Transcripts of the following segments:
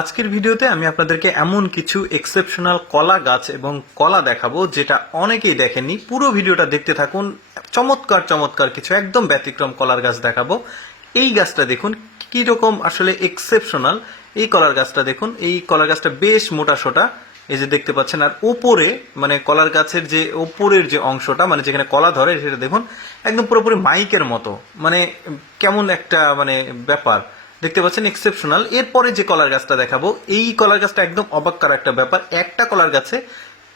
আজকের ভিডিওতে আমি আপনাদেরকে এমন কিছু এক্সেপশনাল কলা গাছ এবং কলা দেখাবো যেটা অনেকেই দেখেননি। পুরো ভিডিওটা দেখতে থাকুন। চমৎকার চমৎকার কিছু একদম ব্যতিক্রম কলার গাছ দেখাবো। এই গাছটা দেখুন কি রকম আসলে এক্সেপশনাল। এই কলার গাছটা দেখুন, এই কলার গাছটা বেশ মোটা সোটা, এই যে দেখতে পাচ্ছেন। আর উপরে মানে কলার গাছের যে উপরের যে অংশটা মানে যেখানে কলা ধরে সেটা দেখুন একদম পুরোপুরি মাইকের মতো, মানে কেমন একটা মানে ব্যাপার দেখতে পাচ্ছেন, এক্সেপশনাল। এরপরে যে কলার গাছটা দেখাবো, এই কলার গাছটা একদম অবাক করা একটা ব্যাপার। একটা কলার গাছে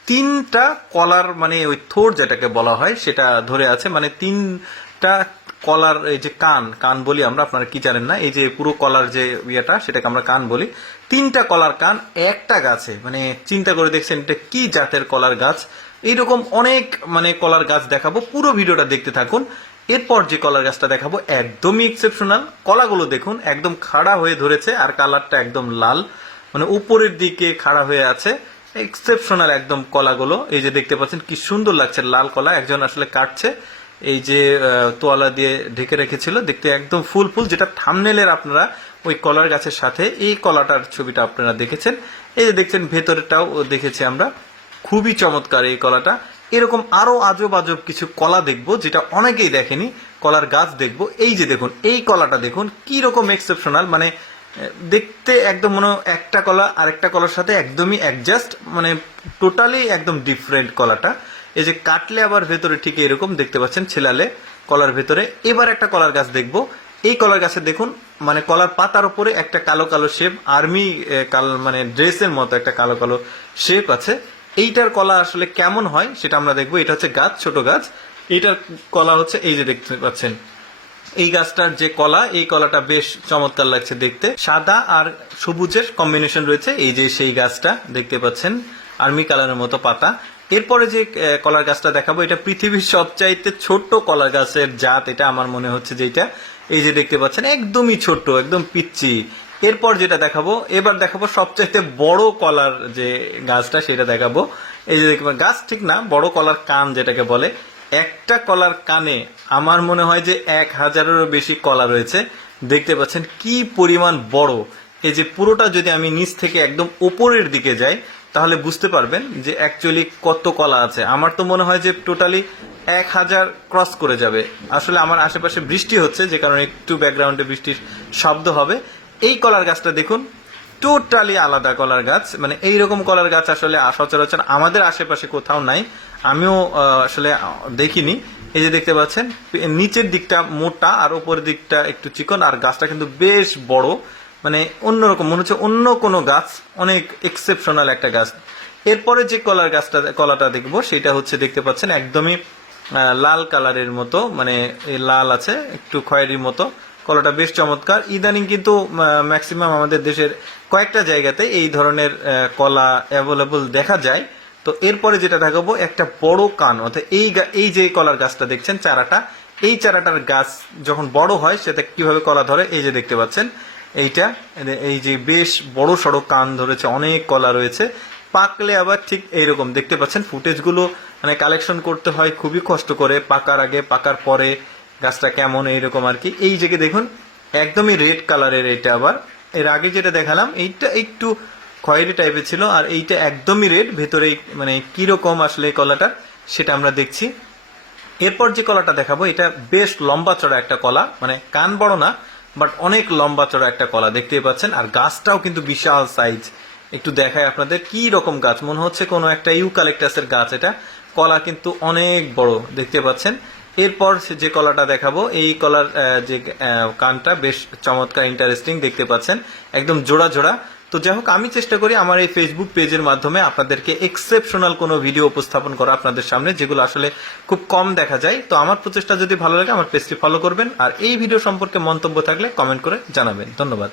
তিনটা কলার মানে ওই থোর যেটাকে বলা হয় সেটা ধরে আছে, মানে তিনটা কলার এই যে কান কান বলি আমরা, আপনারা কি জানেন না, এই যে পুরো কলার যে ইয়েটা সেটাকে আমরা কান বলি। তিনটা কলার কান একটা গাছে, মানে চিন্তা করে দেখছেন এটা কি জাতের কলার গাছ। এইরকম অনেক মানে কলার গাছ দেখাবো, পুরো ভিডিওটা দেখতে থাকুন। এরপর যে কলার গাছটা দেখাবো একদমই এক্সেপশনাল। কলাগুলো দেখুন একদম খাড়া হয়ে ধরেছে আর কালারটা একদম লাল, মানে উপরের দিকে খাড়া হয়ে আছে। এক্সেপশনাল একদম কলাগুলো, এই যে দেখতে পাচ্ছেন কি সুন্দর লাগছে, লাল কলা। একজন আসলে কাটছে, এই যে তোয়ালা দিয়ে ঢেকে রেখেছিল, দেখতে একদম ফুল ফুল, যেটা থাম্বনেলের আপনারা ওই কলার গাছের সাথে এই কলাটার ছবিটা আপনারা দেখেছেন। এই যে দেখছেন ভেতরটাও দেখেছি আমরা, খুবই চমৎকার এই কলাটা। এরকম আরো আজব আজব কিছু কলা দেখবো যেটা অনেকেই দেখেনি, কলার গাছ দেখবো। এই যে দেখুন এই কলাটা দেখুন কি রকম এক্সেপশনাল, মানে দেখতে একদম মনে একটা কলা আরেকটা কলার সাথে একদমই অ্যাডজাস্ট, মানে টোটালি একদম ডিফারেন্ট কলাটা। এই যে কাটলে আবার ভেতরে ঠিক এরকম দেখতে পাচ্ছেন ছেলালে কলার ভেতরে। এবার একটা কলার গাছ দেখবো। এই কলার গাছে দেখুন মানে কলার পাতার উপরে একটা কালো কালো শেপ, আর্মি মানে ড্রেসের মতো একটা কালো কালো শেপ আছে। এইটার কলা আসলে কেমন হয় সেটা আমরা দেখবো। এটা হচ্ছে গাছ, ছোট গাছ। এইটার কলা হচ্ছে এই যে দেখতে পাচ্ছেন, এই গাছটার যে কলা, এই কলাটা বেশ চমৎকার লাগছে দেখতে, সাদা আর সবুজের কম্বিনেশন রয়েছে। এই যে সেই গাছটা দেখতে পাচ্ছেন, আর্মি কালারের মতো পাতা। এরপরে যে কলার গাছটা দেখাবো, এটা পৃথিবীর সবচাইতে ছোট কলার গাছের জাত, এটা আমার মনে হচ্ছে যেটা, এই যে দেখতে পাচ্ছেন একদমই ছোট, একদম পিচ্চি। এরপর যেটা দেখাবো, এবার দেখাবো সবচাইতে বড় কলার যে গাছটা সেটা দেখাবো। এই যে দেখবেন গাছ ঠিক না, বড় কলার কান যেটাকে বলে। একটা কলার কানে আমার মনে হয় যে 1000-এরও বেশি কলা রয়েছে। দেখতে পাচ্ছেন কি পরিমাণ বড়। এই যে পুরোটা যদি আমি নিচ থেকে একদম উপরের দিকে যাই তাহলে বুঝতে পারবেন যে অ্যাকচুয়ালি কত কলা আছে। আমার তো মনে হয় যে টোটালি 1000 ক্রস করে যাবে। আসলে আমার আশেপাশে বৃষ্টি হচ্ছে, যে কারণে একটু ব্যাকগ্রাউন্ডে বৃষ্টির শব্দ হবে। এই কলার গাছটা দেখুন টোটালি আলাদা কলার গাছ, মানে এইরকম কলার গাছ আসলে সচরাচর আমাদের আশেপাশে কোথাও নাই, আমিও আসলে দেখিনি। এই যে দেখতে পাচ্ছেন নিচের দিকটা মোটা আর উপরের দিকটা একটু চিকন, আর গাছটা কিন্তু বেশ বড়, মানে অন্যরকম মনে হচ্ছে অন্য কোনো গাছ, অনেক এক্সেপশনাল একটা গাছ। এরপরে যে কলাটা দেখবো সেটা হচ্ছে দেখতে পাচ্ছেন একদমই লাল কালারের মতো, মানে লাল আছে একটু খয়েরির মতো। কলাটা বেশ চমৎকার। ইদানিং কিন্তু ম্যাক্সিমাম আমাদের দেশের কয়েকটা জায়গাতে এই ধরনের কলা অ্যাভেলেবল দেখা যায়। তো এরপরে যেটা দেখাবো একটা বড় কান, অর্থাৎ এই যে কলার গাছটা দেখছেন চারাটা, এই চারাটার গাছ যখন বড় হয় সেটা কিভাবে কলা ধরে, এই যে দেখতে পাচ্ছেন এইটা, এই যে বেশ বড় সড়ো কান ধরেছে, অনেক কলা রয়েছে। পাকলে আবার ঠিক এইরকম দেখতে পাচ্ছেন। ফুটেজগুলো মানে কালেকশন করতে হয় খুবই কষ্ট করে, পাকার আগে পাকার পরে গাছটা কেমন এইরকম আর কি। এই যে দেখুন একদমই রেড কালারের, এটা আবার এর আগে যেটা দেখালাম এইটা একটু খয়েরি টাইপের ছিল, আর এইটা একদমই রেড ভেতরে, মানে কিরকম আসলে কলাটা সেটা আমরা দেখছি। এরপর যে কলাটা দেখাবো এটা বেশ লম্বা চড়া একটা কলা, মানে কান বড় না বাট অনেক লম্বা চড়া একটা কলা দেখতেই পাচ্ছেন। আর গাছটাও কিন্তু বিশাল সাইজ, একটু দেখায় আপনাদের কি রকম গাছ, মনে হচ্ছে কোনো একটা ইউক্যালিপটাসের গাছ। এটা কলা কিন্তু অনেক বড় দেখতে পাচ্ছেন। এরপর যে কলাটা দেখাবো, এই কলার যে কানটা বেশ চমৎকার, ইন্টারেস্টিং দেখতে পাচ্ছেন, একদম জোড়া জোড়া। তো যাই হোক, আমি চেষ্টা করি আমার এই ফেসবুক পেজের মাধ্যমে আপনাদেরকে এক্সেপশনাল কোনো ভিডিও উপস্থাপন করা আপনাদের সামনে, যেগুলো আসলে খুব কম দেখা যায়। তো আমার প্রচেষ্টা যদি ভালো লাগে আমার পেজটি ফলো করবেন, আর এই ভিডিও সম্পর্কে মন্তব্য থাকলে কমেন্ট করে জানাবেন। ধন্যবাদ।